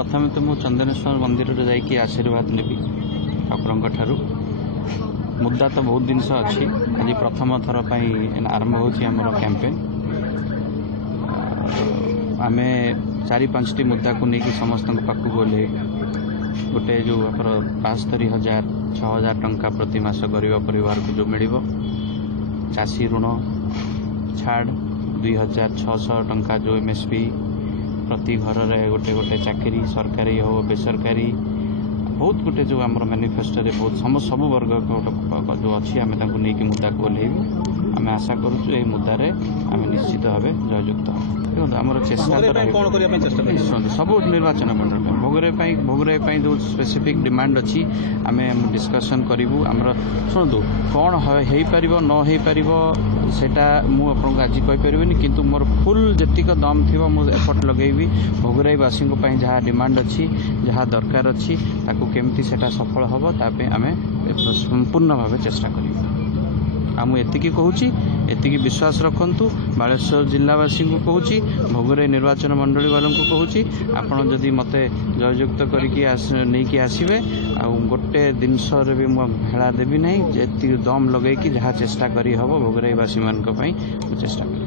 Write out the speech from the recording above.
प्रथम तो मु चंदनेश्वर मंदिर जाकि आशीर्वाद नेबी ठाकुर मुद्दा तो बहुत जिनस अच्छी आज प्रथम थर आरंभ होमर कैंपेन आम 4-5टी मुद्दा को लेकिन समस्त पाक गले गोटे जो 72,000-6,000 टंका प्रति मास गरीब परिवार को जो मिल चाषी ऋण छाड़ 2,600 टंका जो MSP प्रति घर रे गोटे गोटे चाकरी सरकारी हो बेसरकारी बहुत गोटे जो आम मैनिफेस्टो बहुत सब वर्ग जो अच्छी आम नहीं मुद्दा को ओह्लैबू आम आशा करुँ ये मुद्दारे आम निश्चित भाव जययुक्त देखो आम चेष्टा सब निर्वाचन मंडल भोगरे जो स्पेसिफिक डिमांड अच्छी आम डिस्कसन करूँ आमर शुणु कौन हो पार न हो पार सेटा मुझे आज कहीपरि किंतु मोर फुल जेतिक दम थी मुझे एफर्ट लगेबी भोगराईवासी जहाँ डिमांड अच्छी जहाँ दरकार अच्छी ताकू केमती सेटा सफल हम ताप आम संपूर्ण भाव चेष्टा करूँ मुझे कहूँ एतिकी विश्वास रखु बालेश्वर जिलावासी को कहूँ भोगराई निर्वाचन मंडली वालों को कहूँ आपड़ जदि मत जययुक्त करके आसबे आ गोटे जिनस भी भेड़ा देवी ना जी दम लगे जहाँ चेष्टा करी हम भोगराईवासी चेष्टा करी।